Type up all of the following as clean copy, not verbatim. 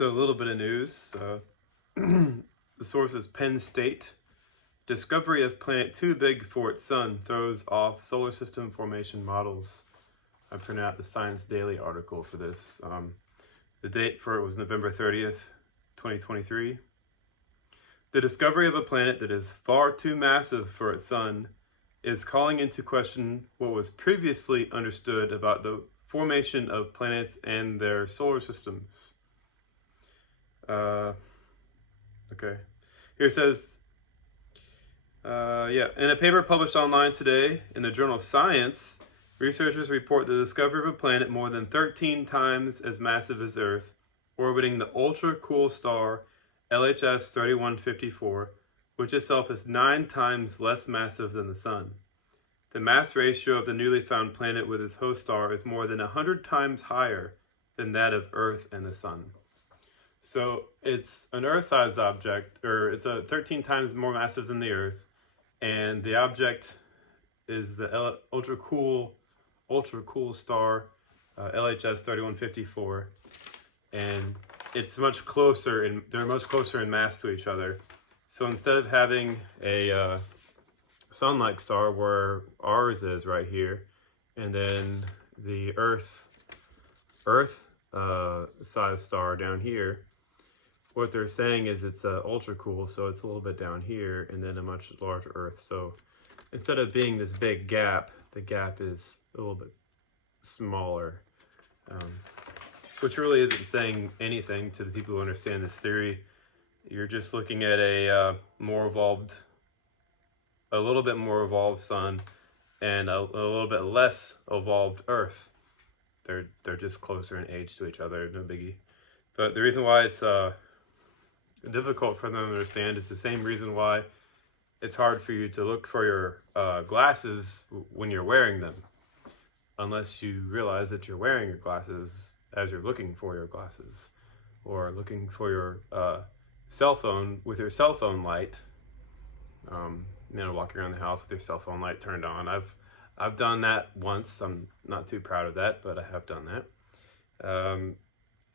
So a little bit of news. The source is Penn State. Discovery of planet too big for its sun throws off solar system formation models. I printed out the Science Daily article for this. The date for it was November 30th, 2023. The discovery of a planet that is far too massive for its sun is calling into question what was previously understood about the formation of planets and their solar systems. Okay. Here it says, in a paper published online today in the journal Science, researchers report the discovery of a planet more than 13 times as massive as Earth, orbiting the ultra-cool star LHS 3154, which itself is 9 times less massive than the Sun. The mass ratio of the newly found planet with its host star is more than 100 times higher than that of Earth and the Sun. So it's an Earth-sized object, or it's 13 times more massive than the Earth, and the object is the ultra-cool star LHS 3154, and it's much closer, and they're much closer in mass to each other. So instead of having a sun-like star where ours is right here, and then the Earth-sized star down here, what they're saying is it's ultra cool, so it's a little bit down here, and then a much larger Earth. So instead of being this big gap, the gap is a little bit smaller, which really isn't saying anything to the people who understand this theory. You're just looking at a little bit more evolved sun and a little bit less evolved Earth. They're just closer in age to each other, no biggie. But the reason why it's difficult for them to understand is the same reason why it's hard for you to look for your glasses when you're wearing them, unless you realize that you're wearing your glasses as you're looking for your glasses, or looking for your cell phone with your cell phone light. Walking around the house with your cell phone light turned on. I've done that once. I'm not too proud of that, but I have done that.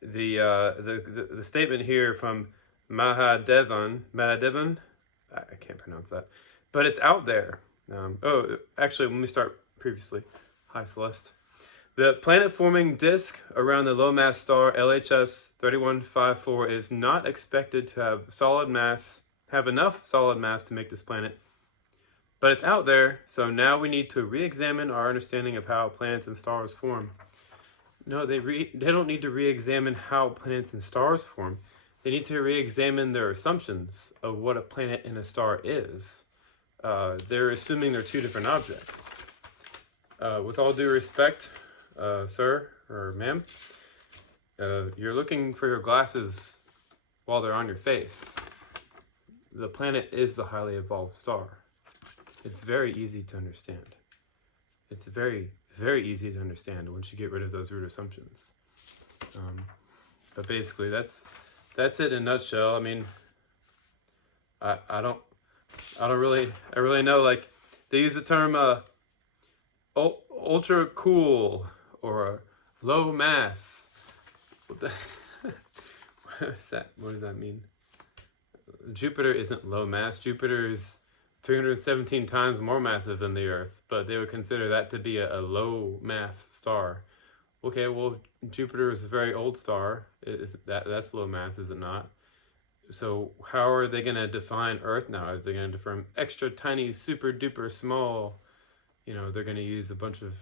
The statement here from Mahadevan, I can't pronounce that, but it's out there. Actually, let me start previously. Hi, Celeste. The planet-forming disk around the low-mass star LHS 3154 is not expected to have enough solid mass to make this planet, but it's out there, so now we need to re-examine our understanding of how planets and stars form. No, they don't need to re-examine how planets and stars form. They need to re-examine their assumptions of what a planet and a star is. They're assuming they're two different objects. With all due respect, sir or ma'am, you're looking for your glasses while they're on your face. The planet is the highly evolved star. It's very easy to understand. It's very, very easy to understand once you get rid of those root assumptions. But basically, that's it in a nutshell. I mean, I really know. Like, they use the term ultra cool or low mass. What is that? What does that mean? Jupiter isn't low mass. Jupiter is 317 times more massive than the Earth, but they would consider that to be a low mass star. Okay, well, Jupiter is a very old star. That's low mass, is it not? So how are they going to define Earth now? Is they going to define extra tiny, super duper small? They're going to use a bunch of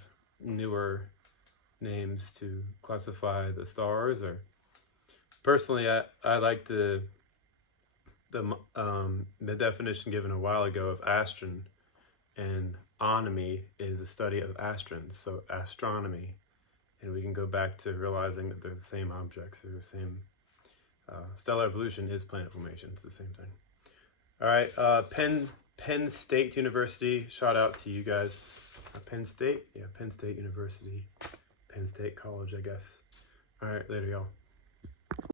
newer names to classify the stars. Or personally, I like the definition given a while ago of astron, and onomy is a study of astrons, so astronomy, and we can go back to realizing that they're the same objects. They're the same. Stellar evolution is planet formation. It's the same thing. All right, Penn State University. Shout out to you guys. Penn State, yeah, Penn State University, Penn State College, I guess. All right, later, y'all.